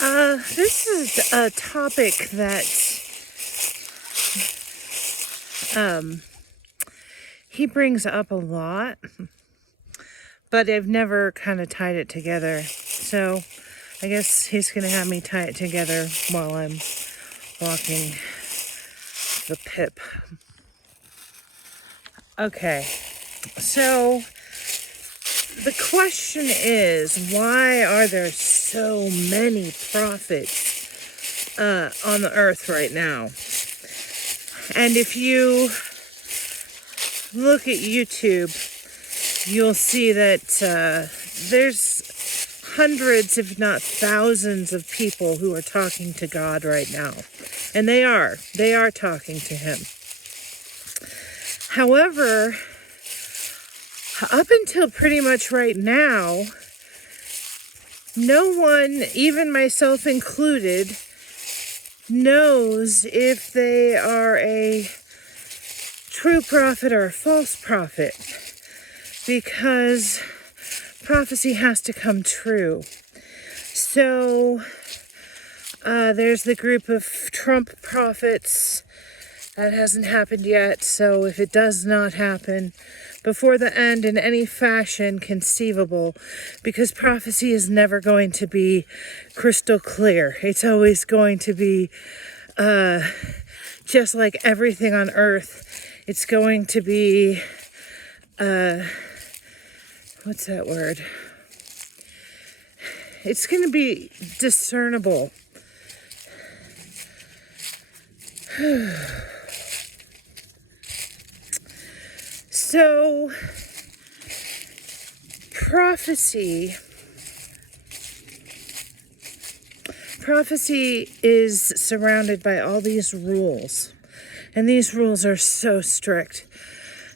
This is a topic that he brings up a lot, but I've never kind of tied it together. So I guess he's going to have me tie it together while I'm walking the pip. Okay, so the question is, why are there so many prophets on the earth right now? And if you look at YouTube, you'll see that there's hundreds, if not thousands, of people who are talking to God right now. And they are talking to him. However, up until pretty much right now, no one, even myself included, knows if they are a true prophet or a false prophet, because prophecy has to come true. So there's the group of Trump prophets. That hasn't happened yet, so if it does not happen before the end in any fashion conceivable, because prophecy is never going to be crystal clear. It's always going to be just like everything on earth. It's going to be, what's that word? It's going to be discernible. So, prophecy is surrounded by all these rules. And these rules are so strict.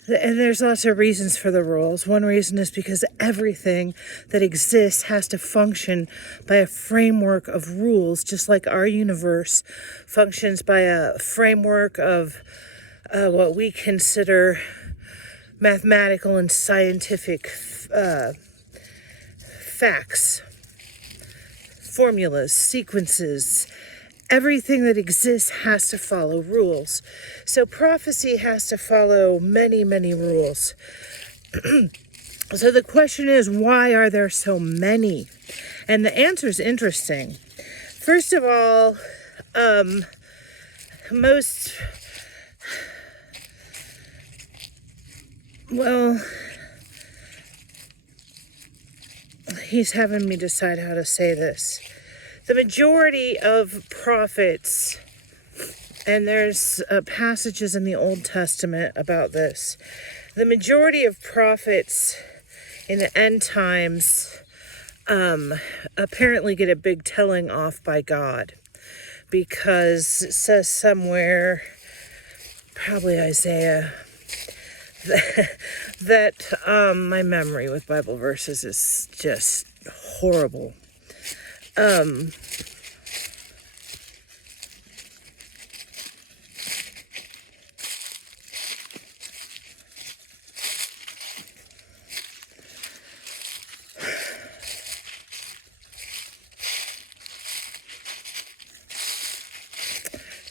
And there's lots of reasons for the rules. One reason is because everything that exists has to function by a framework of rules, just like our universe functions by a framework of what we consider mathematical and scientific facts, formulas, sequences. Everything that exists has to follow rules. So prophecy has to follow many, many rules. So the question is, why are there so many? And the answer is interesting. First of all, he's having me decide how to say this. The majority of prophets, and there's passages in the Old Testament about this, the majority of prophets in the end times apparently get a big telling off by God, because it says somewhere, probably Isaiah, that my memory with Bible verses is just horrible.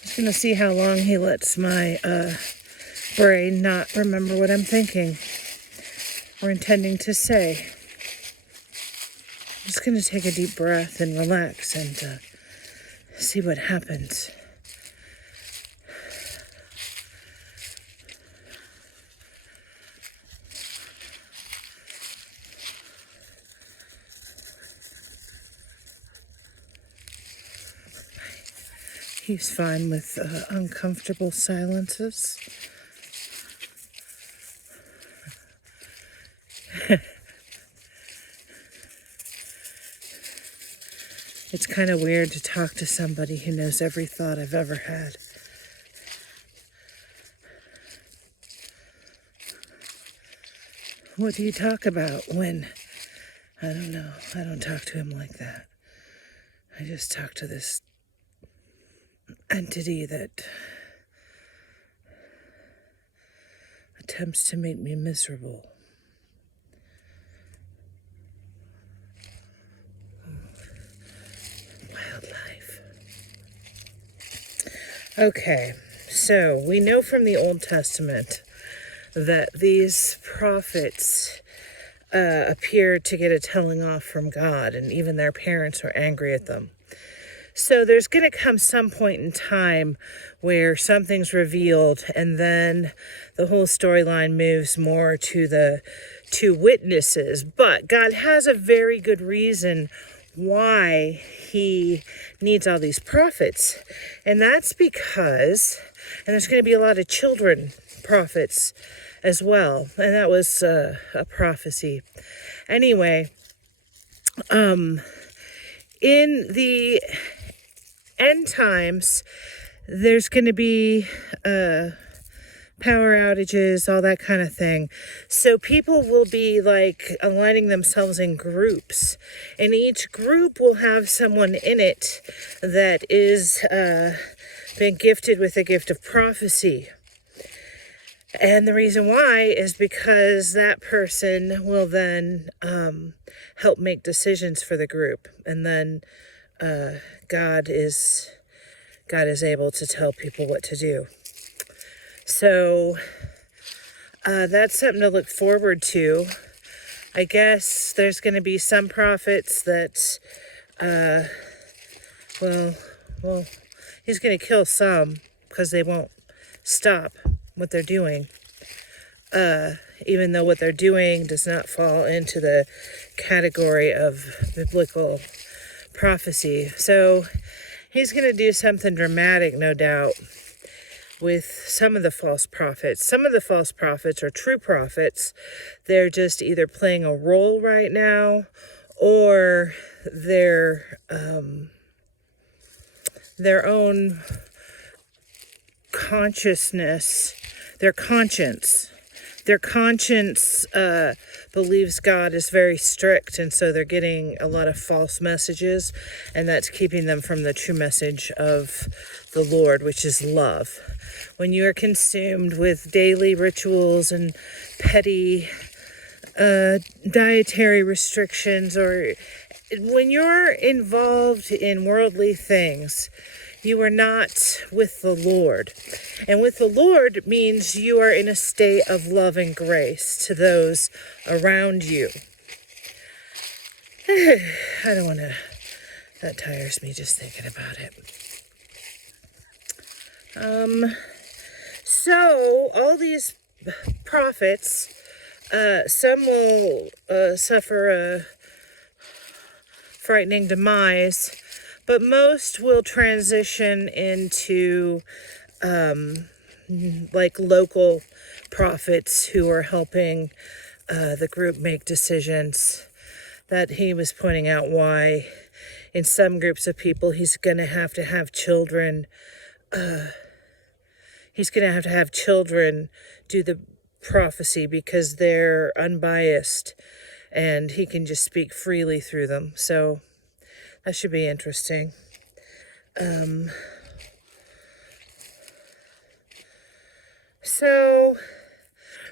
Just gonna see how long he lets my brain not remember what I'm thinking or intending to say. I'm just going to take a deep breath and relax and see what happens. He's fine with uncomfortable silences. It's kind of weird to talk to somebody who knows every thought I've ever had. What do you talk about when? I don't know. I don't talk to him like that. I just talk to this entity that attempts to make me miserable. Okay, so we know from the Old Testament that these prophets appeared to get a telling off from God, and even their parents were angry at them. So there's going to come some point in time where something's revealed, and then the whole storyline moves more to the two witnesses. But God has a very good reason why he needs all these prophets. And that's because, and there's going to be a lot of children prophets as well. And that was a prophecy. Anyway, in the end times, there's going to be power outages, all that kind of thing. So people will be like aligning themselves in groups, and each group will have someone in it that is been gifted with a gift of prophecy. And the reason why is because that person will then help make decisions for the group, and then God is able to tell people what to do. So that's something to look forward to. I guess there's going to be some prophets that, well, he's going to kill some because they won't stop what they're doing. Even though what they're doing does not fall into the category of biblical prophecy. So he's going to do something dramatic, no doubt, with some of the false prophets. Some of the false prophets are true prophets. They're just either playing a role right now, or their own consciousness, their conscience believes God is very strict, and so they're getting a lot of false messages, and that's keeping them from the true message of the Lord, which is love. When you are consumed with daily rituals and petty dietary restrictions, or when you're involved in worldly things, you are not with the Lord. And with the Lord means you are in a state of love and grace to those around you. I don't want to, that tires me just thinking about it. So all these prophets, some will suffer a frightening demise, but most will transition into like local prophets who are helping the group make decisions. That he was pointing out why in some groups of people he's going to have children. He's going to have children do the prophecy because they're unbiased and he can just speak freely through them. So that should be interesting. So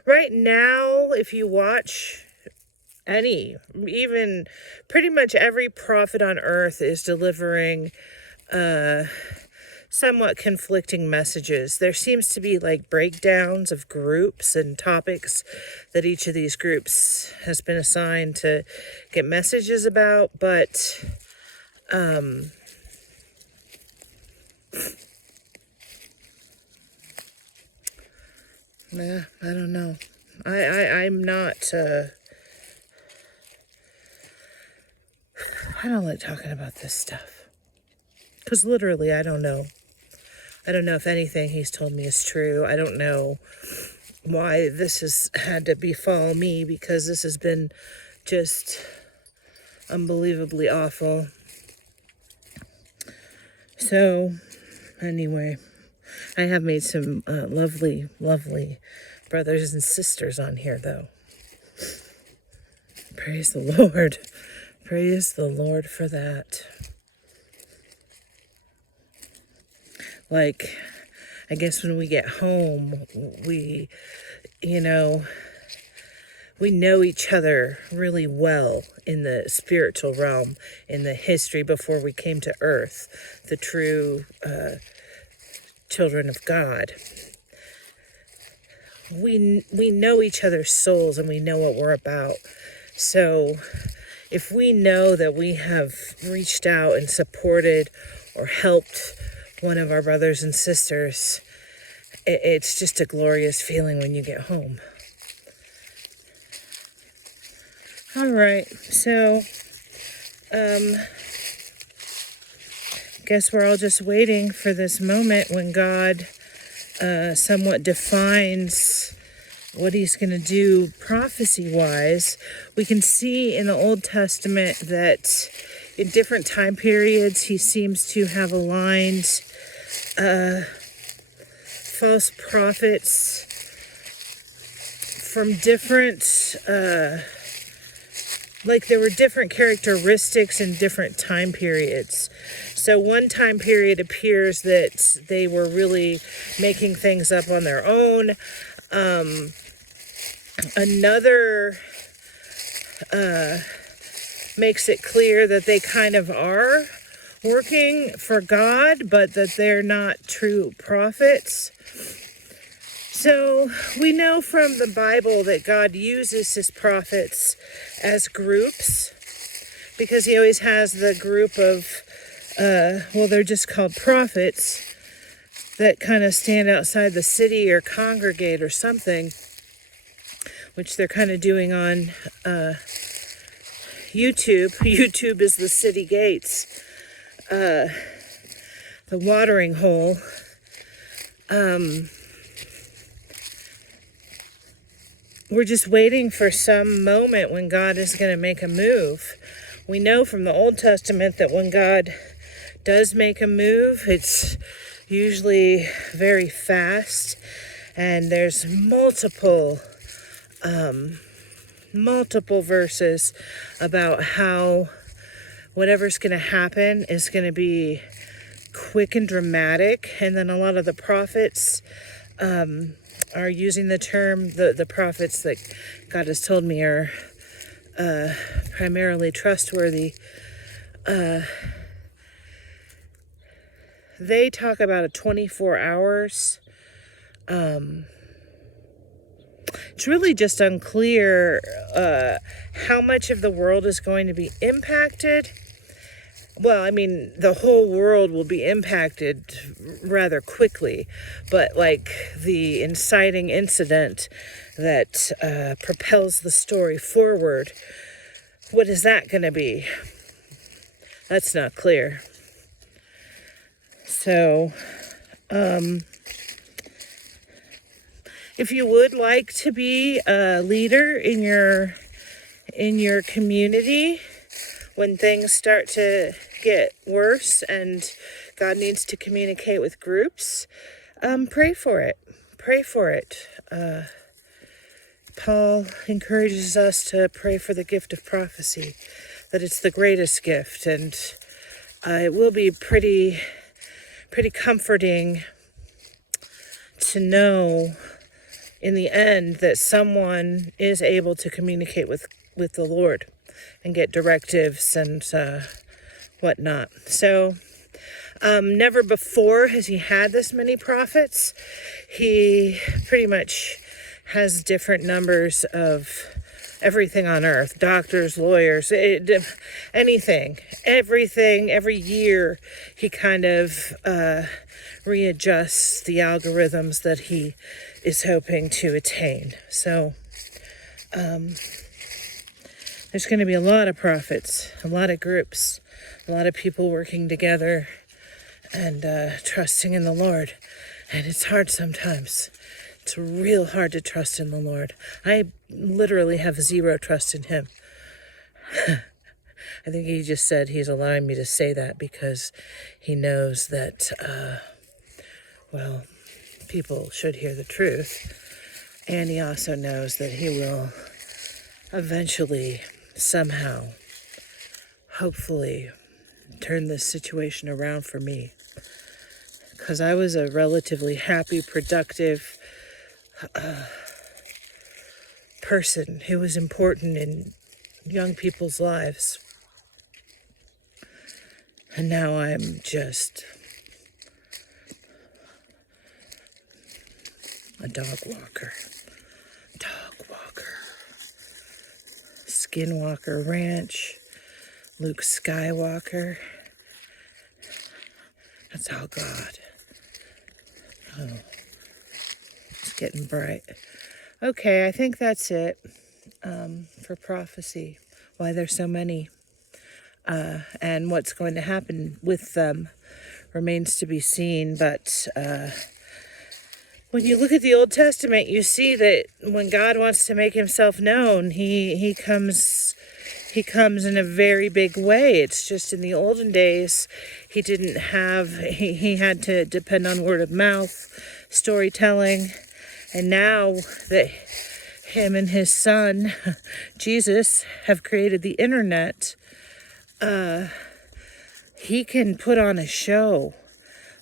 right now, if you watch even pretty much every prophet on earth is delivering somewhat conflicting messages. There seems to be like breakdowns of groups and topics that each of these groups has been assigned to get messages about, but I don't know. I'm not I don't like talking about this stuff, because literally I don't know. I don't know if anything he's told me is true. I don't know why this has had to befall me, because this has been just unbelievably awful. So, anyway, I have made some lovely, lovely brothers and sisters on here, though. Praise the Lord. Praise the Lord for that. Like, I guess when we get home, we know each other really well in the spiritual realm, in the history before we came to earth, the true children of God. We know each other's souls and we know what we're about. So if we know that we have reached out and supported or helped one of our brothers and sisters, it's just a glorious feeling when you get home. All right, so guess we're all just waiting for this moment when God somewhat defines what he's going to do prophecy-wise. We can see in the Old Testament that in different time periods he seems to have aligned false prophets from different like there were different characteristics in different time periods. So one time period appears that they were really making things up on their own. Another makes it clear that they kind of are working for God, but that they're not true prophets. So we know from the Bible that God uses his prophets as groups, because he always has the group of, they're just called prophets, that kind of stand outside the city or congregate or something, which they're kind of doing on YouTube. YouTube is the city gates, the watering hole. We're just waiting for some moment when God is going to make a move. We know from the Old Testament that when God does make a move, it's usually very fast, and there's multiple verses about how whatever's going to happen is going to be quick and dramatic. And then a lot of the prophets are using the term, the prophets that God has told me are primarily trustworthy. They talk about a 24 hours. It's really just unclear how much of the world is going to be impacted. Well, I mean, the whole world will be impacted rather quickly, but like the inciting incident that propels the story forward, what is that going to be? That's not clear. So, if you would like to be a leader in your community, when things start to get worse and God needs to communicate with groups, pray for it. Pray for it. Paul encourages us to pray for the gift of prophecy, that it's the greatest gift, and it will be pretty comforting to know in the end that someone is able to communicate with the Lord and get directives and whatnot. So never before has he had this many prophets. He pretty much has different numbers of everything on earth, doctors, lawyers, anything, everything. Every year he kind of readjusts the algorithms that he is hoping to attain. So there's going to be a lot of prophets, a lot of groups, a lot of people working together and trusting in the Lord. And it's hard sometimes. It's real hard to trust in the Lord. I literally have zero trust in him. I think he just said he's allowing me to say that because he knows that, people should hear the truth. And he also knows that he will eventually, somehow, hopefully, turn this situation around for me. Because I was a relatively happy, productive person who was important in young people's lives. And now I'm just A dog walker. Dog walker. Skinwalker Ranch. Luke Skywalker. That's all God. Oh, it's getting bright. Okay, I think that's it for prophecy. Why there's so many. And what's going to happen with them remains to be seen. But when you look at the Old Testament, you see that when God wants to make himself known, he comes in a very big way. It's just in the olden days, he didn't have, he had to depend on word of mouth, storytelling. And now that him and his son, Jesus, have created the internet, he can put on a show,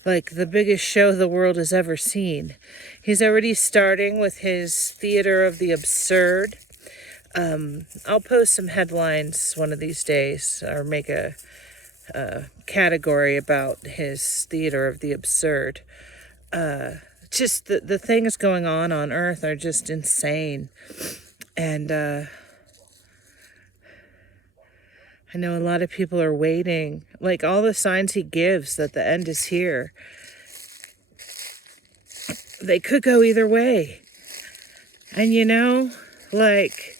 like the biggest show the world has ever seen. He's already starting with his Theater of the Absurd. I'll post some headlines one of these days, or make a category about his Theater of the Absurd. Just the things going on Earth are just insane. And I know a lot of people are waiting, like all the signs he gives that the end is here. They could go either way. And like,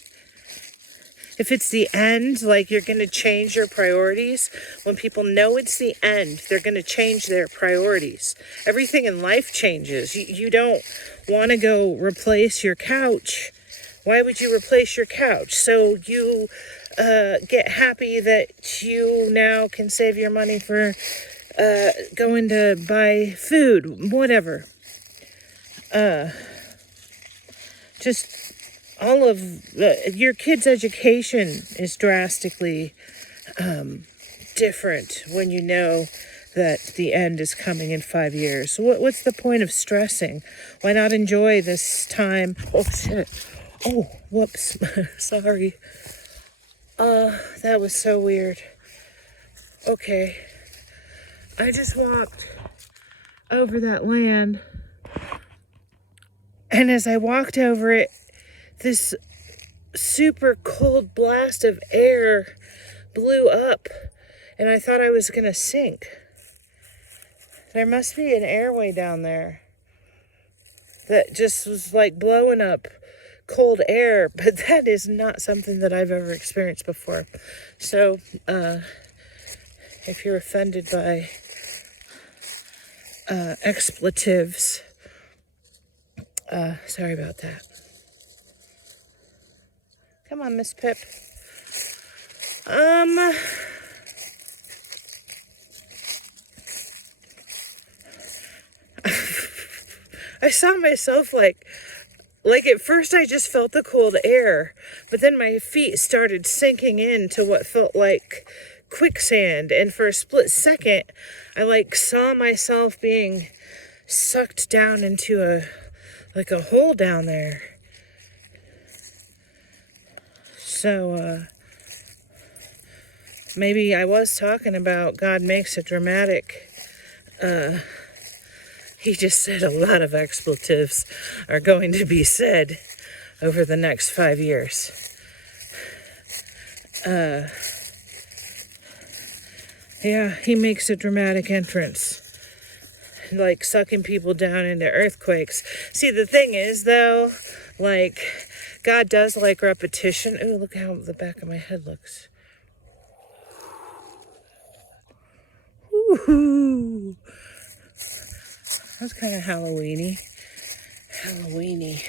if it's the end, like you're going to change your priorities. When people know it's the end, they're going to change their priorities. Everything in life changes. You don't want to go replace your couch. Why would you replace your couch? So you get happy that you now can save your money for going to buy food, whatever. Just all of your kids' education is drastically different when you know that the end is coming in 5 years. So what's the point of stressing? Why not enjoy this time? Oh, shit. Oh, whoops. Sorry. That was so weird. Okay. I just walked over that land. And as I walked over it, this super cold blast of air blew up. And I thought I was going to sink. There must be an airway down there that just was like blowing up cold air, but that is not something that I've ever experienced before. So, if you're offended by expletives, sorry about that. Come on, Miss Pip. I saw myself like at first I just felt the cold air, but then my feet started sinking into what felt like quicksand, and for a split second I saw myself being sucked down into a hole down there. So maybe I was talking about God makes it dramatic. He just said a lot of expletives are going to be said over the next 5 years. Yeah, he makes a dramatic entrance. Like sucking people down into earthquakes. See, the thing is, though, God does like repetition. Ooh, look how the back of my head looks. Ooh. That's kind of Halloween-y. Halloween-y.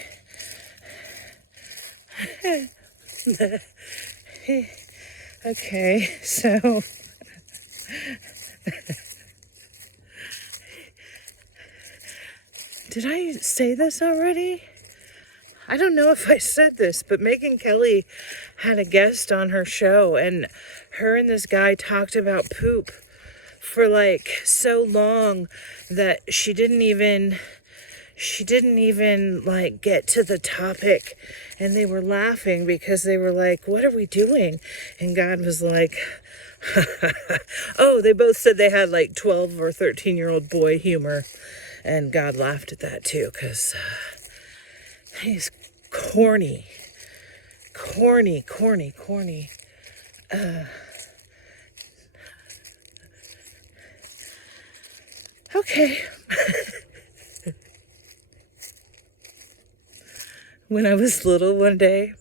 Okay, so... Did I say this already? I don't know if I said this, but Megyn Kelly had a guest on her show, and her and this guy talked about poop for so long that she didn't even get to the topic, and they were laughing because they were like, what are we doing? And God was like, oh, they both said they had 12 or 13-year-old boy humor, and God laughed at that too, because He's corny. Corny. Okay. When I was little one day,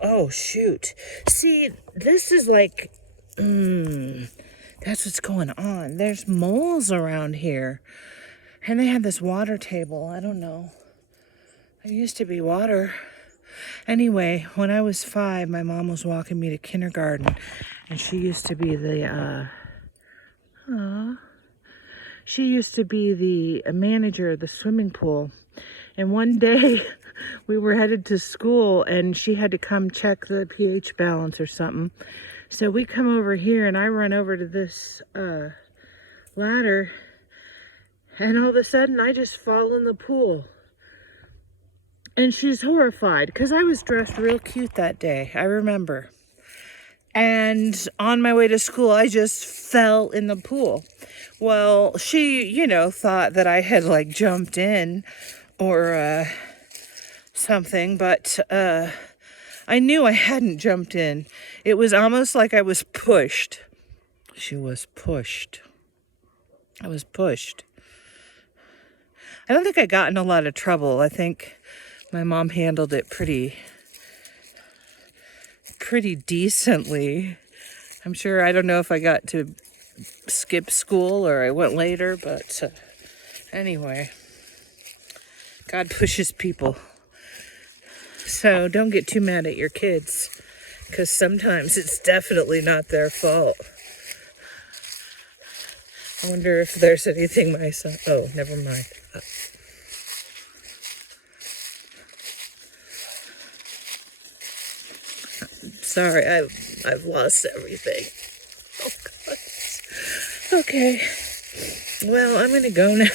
oh shoot. See, this is like, that's what's going on. There's moles around here. And they had this water table. I don't know. There used to be water. Anyway, when I was 5, my mom was walking me to kindergarten. And she used to be the, she used to be the manager of the swimming pool. And one day we were headed to school and she had to come check the pH balance or something. So we come over here and I run over to this ladder and all of a sudden I just fall in the pool. And she's horrified because I was dressed real cute that day. I remember. And on my way to school, I just fell in the pool. Well, she, thought that I had like jumped in or something, but I knew I hadn't jumped in. It was almost like I was pushed. She was pushed. I was pushed. I don't think I got in a lot of trouble. I think my mom handled it pretty decently. I'm sure, I don't know if I got to skip school or I went later, but anyway, God pushes people. So don't get too mad at your kids, because sometimes it's definitely not their fault. I wonder if there's anything my son... Oh, never mind. Sorry, I've lost everything. Oh, God. Okay. Well, I'm going to go now.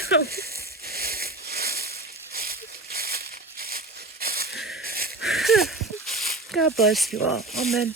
God bless you all. Amen.